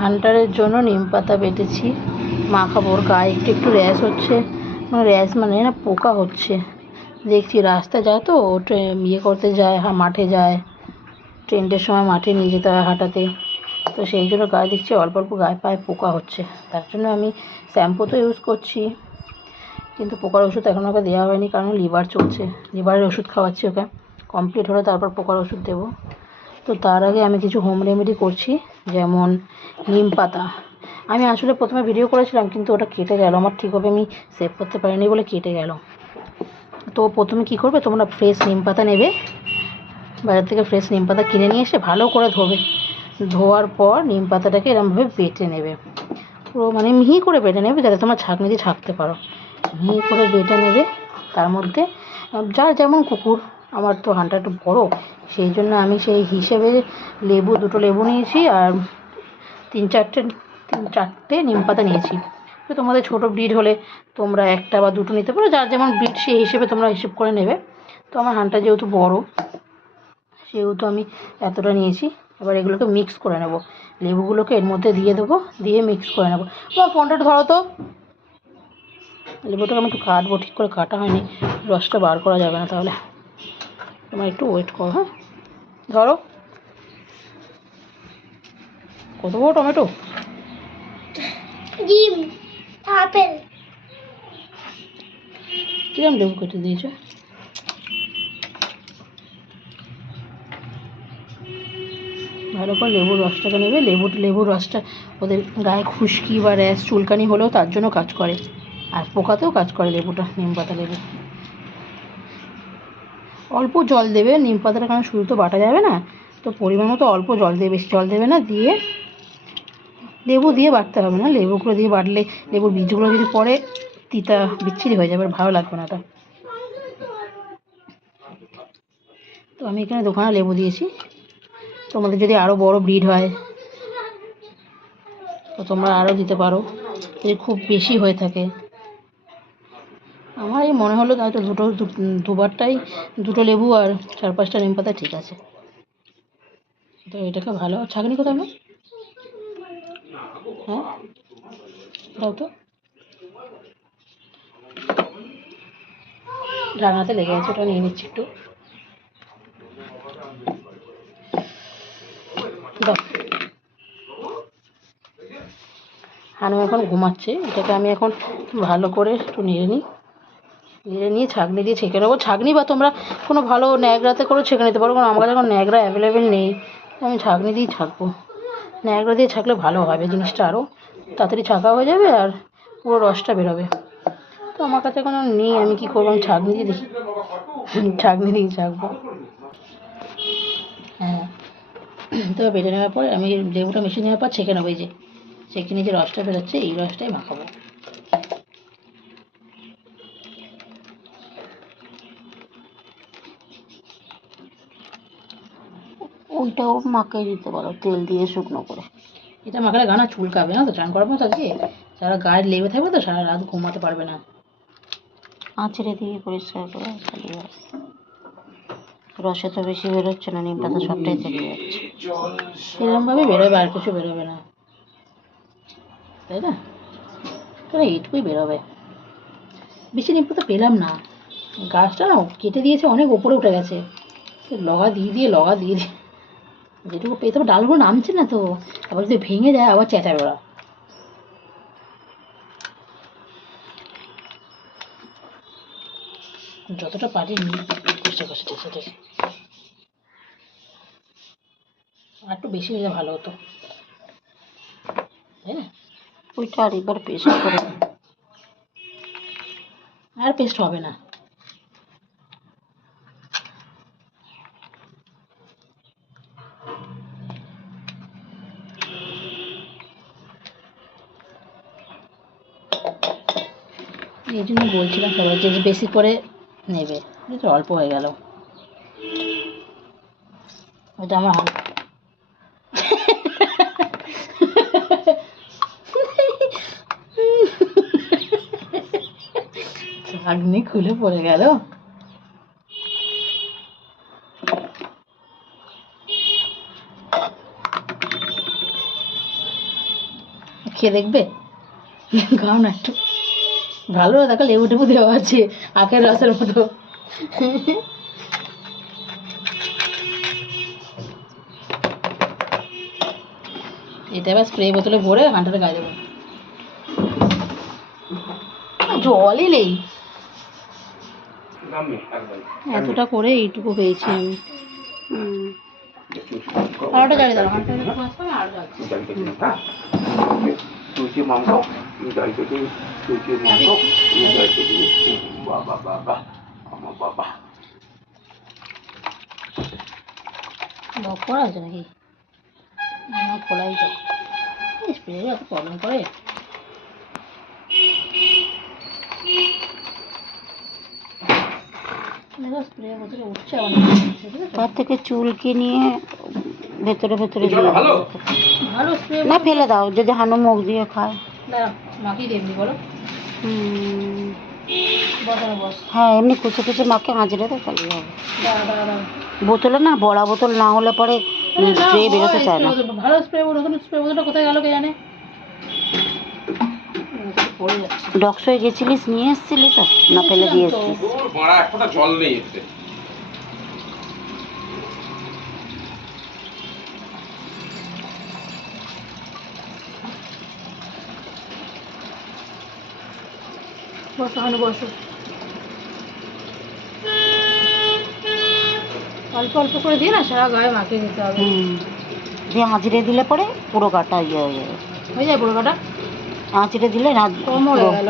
হান্টারের জন্য নিম পাতা বেটেছি, মাখাবো। ওর গায়ে একটু একটু র্যাশ হচ্ছে, র্যাশ মানে না পোকা হচ্ছে। দেখছি রাস্তা যায় তো, ও ইয়ে করতে যায়, মাঠে যায়, ট্রেনটার সময় মাঠে নিয়ে যেতে হয় হাঁটাতে। তো সেই জন্য গায়ে দেখছি অল্প অল্প গায়ে পায়ে পোকা হচ্ছে। তার জন্য আমি শ্যাম্পু তো ইউজ করছি, কিন্তু পোকার ওষুধ এখন ওকে দেওয়া হয়নি, কারণ লিভার চলছে। লিভারের ওষুধ খাওয়াচ্ছি ওকে, কমপ্লিট হলে তারপর পোকার ওষুধ দেবো। তো তার আগে আমি কিছু হোম রেমেডি করছি, যেমন নিম পাতা। আমি আসলে প্রথমে ভিডিও করেছিলাম, কিন্তু ওটা কেটে গেল, আমার ঠিকভাবে আমি সেভ করতে পারিনি বলে কেটে গেল। তো প্রথমে কি করবে, তোমরা ফ্রেশ নিম পাতা নেবে, বাজার থেকে ফ্রেশ নিম পাতা কিনে নিয়ে এসে ভালো করে ধোবে। ধোয়ার পর নিম পাতাটাকে এরকমভাবে বেটে নেবে, পুরো মানে মিহি করে বেটে নেবে, যাতে তোমরা ছাঁকনি দিয়ে ছাঁকতে পারো। মিহি করে বেটে নেবে। তার মধ্যে যার যেমন কুকুর, আমার তো হাঁটা একটু বড়ো, সেই জন্য আমি সেই হিসেবে দুটো লেবু নিয়েছি, আর তিন চারটে নিম পাতা নিয়েছি। তো তোমাদের ছোটো ব্রিড হলে তোমরা একটা বা দুটো নিতে পারো, যার যেমন ব্রিড সেই হিসেবে তোমরা হিসেব করে নেবে। তো আমার হাঁটা যেহেতু বড়, সেহেতু আমি এতটা নিয়েছি। এবার এগুলোকে মিক্স করে নেব, লেবুগুলোকে এর মধ্যে দিয়ে দেবো, দিয়ে মিক্স করে নেবো। তোমার ফোনটা ধরো তো, লেবুটাকে আমি একটু কাটবো, ঠিক করে কাটা হয়নি, রসটা বার করা যাবে না তাহলে। তোমার একটু ওয়েট করো, হ্যাঁ। ধরো, কত বড় টমেটো, কিরম লেবু কেটে দিয়েছো। ভালো করে লেবুর রসটাকে নেবে। লেবুর রসটা ওদের গায়ে খুশকি বা র্যাশ চুলকানি হলেও তার জন্য কাজ করে, আর পোকাতেও কাজ করে লেবুটা, নিম পাতা লেবু। অল্প জল দেবে নিম পাতাটা, কারণ শুধু তো বাটা যাবে না, তো পরিমাণ মতো অল্প জল দেবে, বেশি জল দেবে না। দিয়ে লেবু দিয়ে বাটতে হবে না, লেবুগুলো দিয়ে বাটলে লেবুর বীজগুলো যদি পড়ে তিতা বিচ্ছিরি হয়ে যাবে, ভালো লাগবে না এটা। তো আমি এখানে দোকানে লেবু দিয়েছি, তোমাদের যদি আরও বড় ব্রিড হয় তো তোমরা আরও দিতে পারো, যদি খুব বেশি হয়ে থাকে। আমার এই মনে হলো তাই তো দুবারটাই দুটো লেবু আর 4-5টা নিম পাতা ঠিক আছে। তো এটাকে ভালো, ছাঁকনি কোথাও না, হ্যাঁ দাও তো, রান্নাতে লেগে আছে, ওটা নিয়ে নিচ্ছি একটু, দাও। হানু এখন ঘুমাচ্ছে, এটাকে আমি এখন ভালো করে একটু নেড়ে নিয়ে ছাঁকনি দিয়ে ছেঁকে নেবো। ছাঁকনি বা তোমরা কোনো ভালো ন্যাকড়াতে করে ছেঁকে নিতে পারো, কারণ আমার কাছে এখন ন্যাকড়া অ্যাভেলেবেল নেই, আমি ছাঁকনি দিয়েই ছাঁকবো। ন্যাকড়া দিয়ে ছাঁকলে ভালো হবে, জিনিসটা আরও তাড়াতাড়ি ছাঁকা হয়ে যাবে আর পুরো রসটা বেরোবে। তো আমার কাছে কোনো নেই, আমি কী করবো, আমি ছাঁকনি দিয়ে দেখি, ছাঁকনি দিয়ে ছাঁকবো। হ্যাঁ, তো বেটে নেওয়ার পর আমি লেবুটা মিশিয়ে নেওয়ার পর ছেঁকে নেবো। এই যে ছেঁকে নিয়ে যে রসটা বেরোচ্ছে, এই রসটাই মাখাবো। ওইটাও মাখিয়ে দিতে পারো তেল দিয়ে শুকনো করে, এটা মাখালে গানা চুলকাবে না তো, চান করাবো আজকে, সারা গায়ে লেগে থাকবে তো, সারা রাত ঘুমাতে পারবে না। আঁচড়ে দিয়ে পরিষ্কার করে চালিয়ে যাবে, রসে তো বেশি বেরোচ্ছে না, নিম পাতা সবটাই থেকে যাচ্ছে, এরকমভাবে বেরোবে, আর কিছু বেরোবে না, তাই না? তাহলে এইটুকুই বেরোবে, বেশি নিম পাতা পেলাম না, গাছটা না কেটে দিয়েছে, অনেক ওপরে উঠে গেছে, লগা দিয়ে যেটুকু পেয়ে, তবে ডালগুলো নামছে না তো, আবার যদি ভেঙে যায় আবার চেঁচাবে ওরা। যতটা পারি চেষ্টা করছি, আর একটু বেশি হলে ভালো হতো, তাই না? ওইটা আর একবার পেস্ট করে, আর পেস্ট হবে না। এই জন্য বলছিলাম সবাই যে বেশি করে নেবে, অল্প হয়ে গেল, ওইটা আমার ছাগনি খুলে পড়ে গেল। খেয়ে দেখবে? খাও না একটু, ভালো দেখো লেবু টেবু দেওয়া আছে আখের রসের মতো। এটা এবার স্প্রে বোতলে ভরে ঘানটাতে গায়ে দেবো। জলই নেই, এতটা করে এইটুকু পেয়েছি আমি। আরোটা জানি দাঁড়া, লক করা আছে নাকি? আমার খোলাই তো, স্প্রে এত প্রবলেম করে। স্প্রে বোতলে উঠছে তার থেকে চুলকে নিয়ে ভেতরে ভেতরে ভালো স্প্রে না, ফেলে দাও যদি হানু মুখ দিয়ে খায়। দাঁড়া মাখিয়ে দেবনি বলো। হ্যাঁ এমনি কুচে কুচে মাকে আঁচড়ে তো তাহলে হবে। বোতলে না, বড়া বোতল না হলে পরে স্প্রে বেরোতে চায় না। ভালো স্প্রে বোতল, স্প্রে বোতলটা কোথায় গেল কে জানে। ডক্সয়ে গেছিলিস, নিয়ে এসেছিলি তো না ফেলে দিয়ে এসেছিস? জল নেই এতে। বসো হানু বসো, অল্প অল্প করে দিয়ে না সারা গায়ে মাখিয়ে দিতে হবে। দিয়ে আঁচড়ে দিলে পরে পুরো গাটা ইয়ে হয়ে যাবে, পুরো গাটা আঁচড়ে দিলে কম হয়ে গেল।